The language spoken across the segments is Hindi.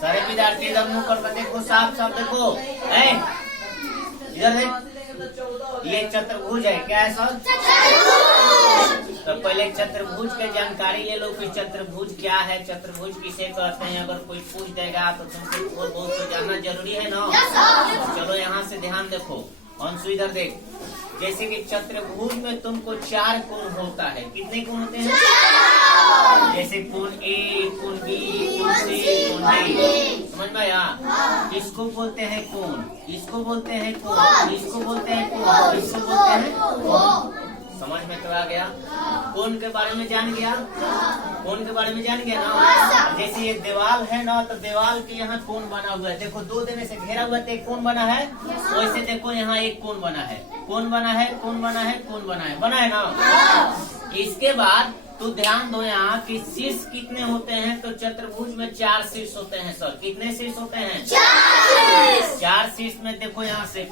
सारे विद्यार्थी इधर मुंह करके देखो, साफ साफ देखो, इधर देख, ये चतुर्भुज है। क्या है सर? तो पहले चतुर्भुज के जानकारी ले लो कि चतुर्भुज क्या है, चतुर्भुज किसे कहते हैं। अगर कोई पूछ देगा तो तुमको बहुत तो जानना जरूरी है ना। चलो यहाँ से ध्यान देखो, अंशु इधर देख। जैसे कि चतुर्भुज में तुमको 4 कोण होता है। कितने कोण होते हैं? जैसे कोण ए, कोण बी, कोण सी, कोण डी। समझ में आया? इसको बोलते हैं कोण, इसको बोलते हैं कोण, इसको बोलते हैं कोण, इसको बोलते हैं कोण। समझ में तो आ गया? कोण के बारे में जान गया, कोण के बारे में जान गया ना। जैसे ये दीवार है ना, तो दीवार के यहाँ कोण बना हुआ है। देखो 2 देने से घेरा हुआ, तो एक कोण बना है। वैसे देखो यहाँ एक कोण बना है, कोण बना है, कोण बना है, कोण बना है, बना है ना। इसके बाद तो ध्यान दो यहाँ कि शीर्ष कितने होते हैं। तो चतुर्भुज में 4 शीर्ष होते हैं सर। कितने शीर्ष होते हैं? 4 शीर्ष में देखो यहाँ से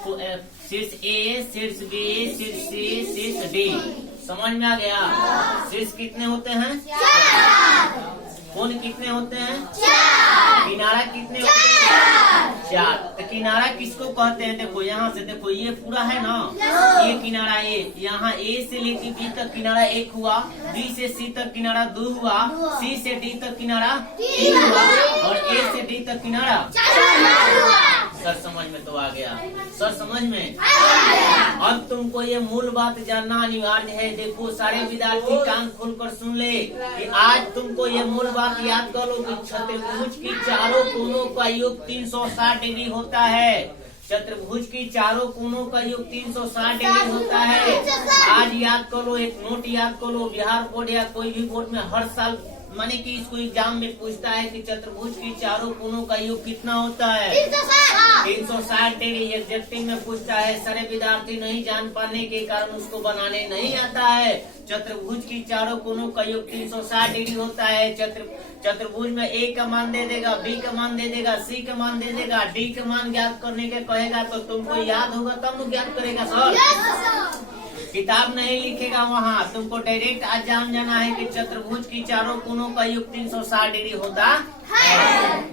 शीर्ष ए, शीर्ष बी, शीर्ष सी, शीर्ष डी। समझ में आ गया? शीर्ष कितने होते हैं? कोण कितने होते हैं? किनारा कितने होते हैं? 4। तो किनारा किसको कहते हैं? देखो यहाँ से देखो, ये पूरा है ना, ये किनारा ए, यहाँ ए से लेके बी तक किनारा 1 हुआ, बी से सी तक किनारा 2 हुआ, सी से डी तक किनारा 3 हुआ, और ए से डी तक किनारा 4 हुआ। सर समझ में तो आ गया? सर समझ में? अब तुमको ये मूल बात जानना अनिवार्य है। देखो सारे विद्यार्थी कान खोलकर सुन ले कि आज तुमको ये मूल बात याद कर लो कि चतुर्भुज की चारों कोनों का योग 360 डिग्री होता है। चतुर्भुज की चारों कोनों का योग 360 डिग्री होता है। आज याद कर लो, एक नोट याद कर लो। बिहार बोर्ड या कोई भी बोर्ड में हर साल माने कि इसको एग्जाम में पूछता है कि चतुर्भुज की चारों कोनों का योग कितना होता है? 360 डिग्री एग्जैक्टिंग में पूछता है। सारे विद्यार्थी नहीं जान पाने के कारण उसको बनाने नहीं आता है। चतुर्भुज की चारों कोनों का योग 360 डिग्री होता है। चतुर्भुज में ए का मान दे देगा, बी का मान दे देगा, सी का मान दे देगा, डी का मान ज्ञात करने के कहेगा तो तुमको याद होगा तब वो ज्ञात करेगा सर। किताब नहीं लिखेगा वहाँ, तुमको डायरेक्ट आज जान जाना है कि चतुर्भुज की चारों कोनों का योग 360 डिग्री होता है।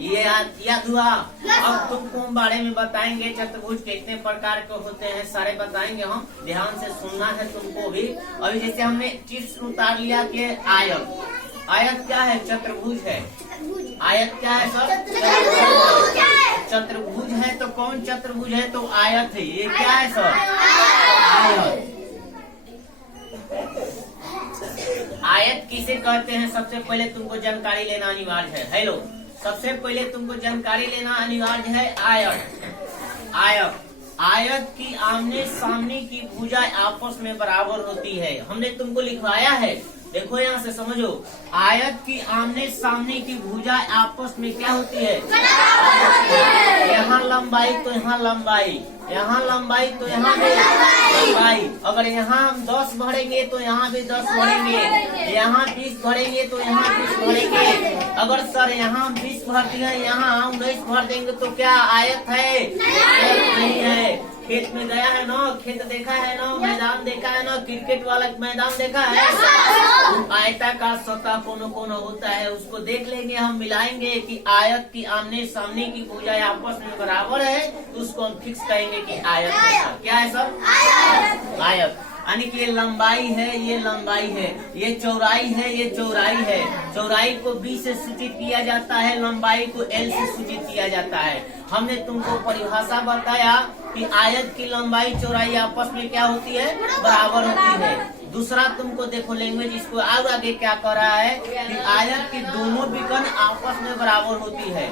ये याद हुआ? अब तुमको बारे में बताएंगे चतुर्भुज कितने प्रकार के होते हैं, सारे बताएंगे हम। ध्यान से सुनना है तुमको भी। अभी जैसे हमने चित्र उतार लिया कि आयत। आयत क्या है? चतुर्भुज है। आयत क्या है सर? चतुर्भुज है। तो कौन चतुर्भुज है? तो आयत है। ये क्या है सर? आयत। आयत किसे कहते हैं? सबसे पहले तुमको जानकारी लेना अनिवार्य है। हेलो, सबसे पहले तुमको जानकारी लेना अनिवार्य है आयत। आयत की आमने सामने की भुजा आपस में बराबर होती है। हमने तुमको लिखवाया है, देखो यहाँ से समझो। आयत की आमने सामने की भुजा आपस में क्या होती है? यहाँ लंबाई तो यहाँ लंबाई, यहाँ लंबाई तो यहाँ भी लंबाई। अगर यहाँ हम 10 भरेंगे तो यहाँ भी 10 भरेंगे, यहाँ 20 भरेंगे तो यहाँ 20 भरेंगे। अगर सर यहाँ 20 भरते हैं, यहाँ हम 19 भर देंगे तो क्या आयत है? आयत नहीं है। खेत में गया है ना, खेत देखा है ना, मैदान देखा है ना, क्रिकेट वाला मैदान देखा है। आयताकार सतह कोनो कोनो होता है, उसको देख लेंगे, हम मिलाएंगे कि आयत की आमने सामने की भुजा आपस में बराबर है, तो उसको हम फिक्स करेंगे कि आयत है। क्या है सर? आयत। यानी कि ये लंबाई है, ये लंबाई है, ये चौड़ाई है, ये चौड़ाई है। चौड़ाई को बी से सूचित किया जाता है, लंबाई को एल से सूचित किया जाता है। हमने तुमको परिभाषा बताया कि आयत की लंबाई चौड़ाई आपस में क्या होती है? बराबर होती है। दूसरा तुमको देखो लैंग्वेज, इसको आगे क्या कर रहा है कि आयत की दोनों विकर्ण आपस में बराबर होती है।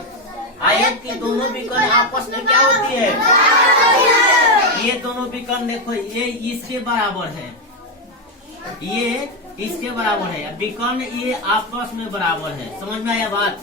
आयत की दोनों विकर्ण आपस में क्या होती है? ये दोनों विकर्ण देखो, ये इसके बराबर है, ये इसके बराबर है। विकर्ण ये आपस में बराबर है। समझ में आया बात?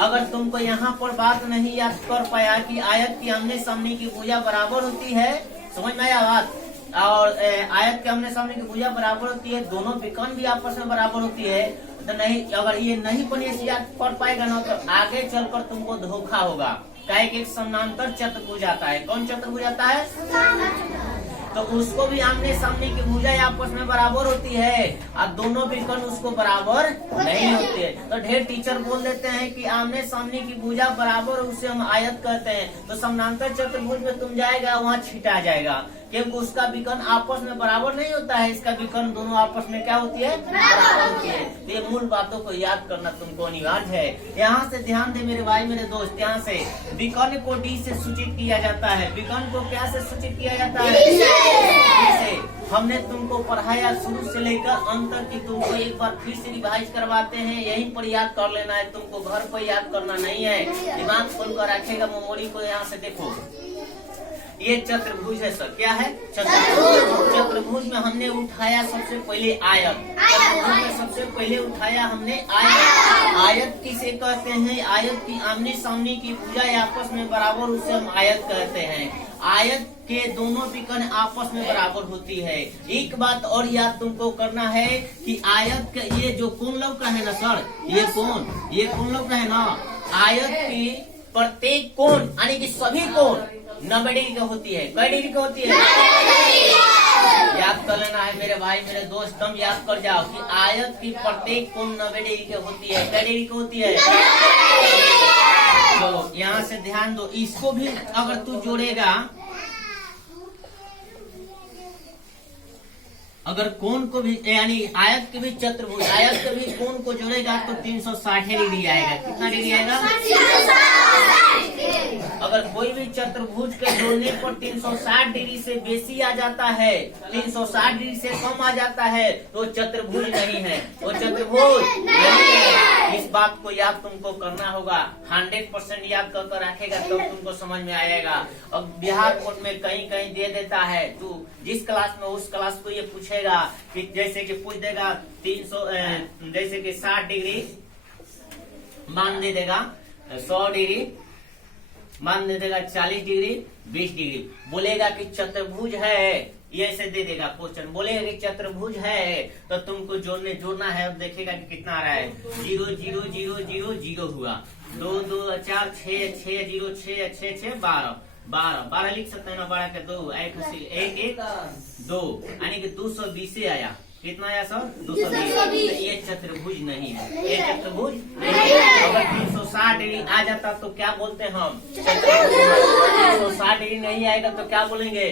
अगर तुमको यहाँ पर बात नहीं याद कर पाया कि आयत की आमने सामने की भुजा बराबर होती है, समझ में आया बात? और आयत के आमने सामने की भुजा बराबर होती है, दोनों विकर्ण भी आपस में बराबर होती है, तो नहीं, अगर ये नहीं पढ़े याद कर पाएगा ना तो आगे चलकर तुमको धोखा होगा। क्या एक समानांतर चतुर्भुज आता है। कौन चतुर्भुज आता है? तो उसको भी आमने सामने की भुजा आपस में बराबर होती है, और दोनों विकर्ण उसको बराबर नहीं होते है। तो ढेर टीचर बोल देते हैं कि आमने सामने की भुजा बराबर, उसे हम आयत कहते हैं। तो समानांतर चतुर्भुज में तुम जाएगा वहाँ छिटा जाएगा, क्योंकि उसका विकर्ण आपस में बराबर नहीं होता है, इसका विकर्ण दोनों आपस में क्या होती है, बराबर होती है। तो ये मूल बातों को याद करना तुमको अनिवार्य है। यहाँ से ध्यान दे मेरे भाई मेरे दोस्त, यहाँ से विकर्ण को डी से सूचित किया जाता है। विकर्ण को क्या से सूचित किया जाता है? से। हमने तुमको पढ़ाया शुरू से लेकर अंत तक की, तुमको एक बार फिर से रिवाइज करवाते हैं, यहीं पर याद कर लेना है, तुमको घर पर याद करना नहीं है। दिमाग खोल कर रखेगा मेमोरी को। यहाँ से देखो, ये चतुर्भुज है सर, क्या है? चतुर्भुज। चतुर्भुज में हमने उठाया सबसे पहले आयत, चतुर्भुज में सबसे पहले उठाया हमने आयत। आयत किसे कहते हैं? आयत की आमने सामने की भुजा आपस में बराबर, उसे हम आयत कहते हैं। आयत के दोनों विकर्ण आपस में बराबर होती है। एक बात और याद तुमको करना है कि आयत का ये जो कोण लौका है ना सर, ये कोण लौका है ना, आयत की प्रत्येक कोण यानी कि सभी कोण 90 डिग्री की होती है। कई डिग्री की होती है? याद कर लेना है मेरे भाई मेरे दोस्त, तुम याद कर जाओ कि आयत की प्रत्येक कोण 90 डिग्री की होती है। कई डिग्री की होती है? तो यहाँ से ध्यान दो, इसको भी अगर तू जोड़ेगा, अगर कोण को भी यानी आयत के भी चतुर्भुज, आयत के भी कोण को जोड़ेगा तो 360 डिग्री आएगा। कितना डिग्री आएगा? अगर कोई भी चतुर्भुज के जोड़ने पर 360 डिग्री से बेसी आ जाता है, 360 डिग्री से कम आ जाता है, तो चतुर्भुज नहीं है, वो चतुर्भुज नहीं है। इस बात को याद तुमको करना होगा, 100% याद करके रखेगा तो तुमको समझ में आएगा। अब बिहार बोर्ड में कहीं कहीं दे देता है, तू जिस क्लास में उस क्लास को ये पूछेगा कि जैसे कि पूछ देगा 300 जैसे कि 60 डिग्री मान दे देगा, 100 डिग्री मान दे देगा, 40 डिग्री 20 डिग्री, बोलेगा कि चतुर्भुज है, ये ऐसे दे देगा क्वेश्चन। बोलेगा कि चतुर्भुज है तो तुमको जोड़ना है। अब देखेगा कि कितना आ रहा है, 0 0 0 0 0 हुआ, 2 2 4 6 6 0 6 6 6 12 लिख सकते हैं ना, 12 के 2 1 1 2 यानी कि 220 आया। कितना आया सर? 220। ये चतुर्भुज नहीं है, ये चतुर्भुज नहीं है। अगर 360 डिग्री आ जाता तो क्या बोलते हैं हम? 360 डिग्री नहीं आएगा तो क्या बोलेंगे?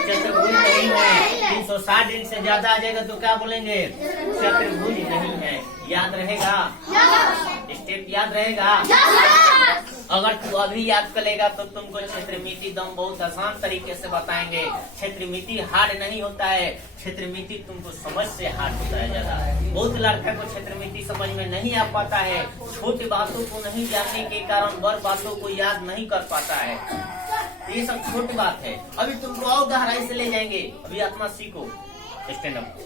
चतुर्भुज नहीं है। 360 डिग्री से ज्यादा आ जाएगा तो क्या बोलेंगे? चतुर्भुज नहीं है। याद रहेगा? स्टेप याद रहेगा? अगर तू अभी याद करेगा तो तुमको क्षेत्रमिति दम बहुत आसान तरीके से बताएंगे। क्षेत्रमिति हार्ड नहीं होता है, क्षेत्रमिति तुमको समझ से हार्ड होता है ज्यादा। बहुत लड़का को क्षेत्रमिति समझ में नहीं आ पाता है, छोटी बातों को नहीं जानने के कारण बड़ बातों को याद नहीं कर पाता है। ये सब छोटी बात है, अभी तुमको और गहराई से ले जाएंगे। अभी अपना सीखो, स्टैंड अप।